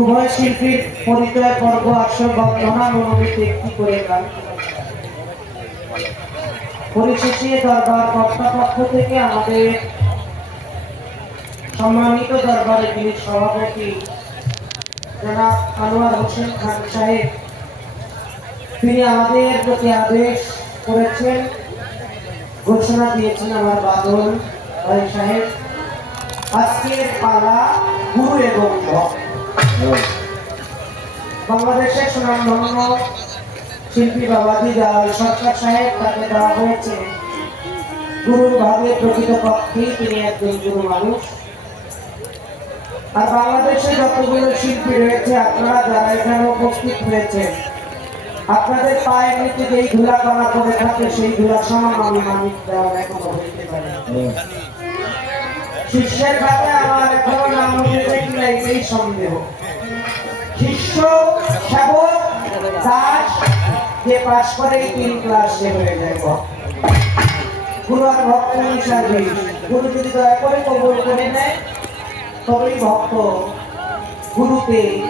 উভয় শিল্পীর পরিচয় পর্ব আসর বন্ধনা মনোনীত একটি করে গান পরিশেষে দরবার কর্তৃপক্ষ থেকে আমাদের সম্মানিত দরবারে যিনি সভাপতি জনাব আনোয়ার হোসেন খান সাহেব, তিনি আমাদের প্রতি আদেশ করেছেন, ঘোষণা দিয়েছেন আমার বাদল ভাই সাহেব, আজকের পালা গুরু এবং ভক্ত। বাংলাদেশের সুনামধন্য শিল্পী বাবাজি জালাল সরকার সাহেব, তাকে দেওয়া হয়েছে গুরুর ভাবে, প্রকৃতপক্ষেই তিনি একজন গুরু মানুষ। আর বাংলাদেশে যতগুলো শিল্পী রয়েছে, আপনারা যারা এখানে উপস্থিত হয়েছেন, আপনাদের পায়ের নিচে যেই ধুলা কণা করে থাকে, সেই ধুলা সমান আমি মানুষ দেওয়ার এখনো হইতে পারে। শিষ্যের খাতে আমার এখনো নাম উঠেছে কিনা এই সন্দেহ। শিষ্য সেবক দাস যে পাশ করে 3 ক্লাস হয়ে যায়। গুরু আর ভক্ত হিসাবে গুরু যদি দয়া করে কবুল করে নেয়, তবেই ভক্ত গুরুতে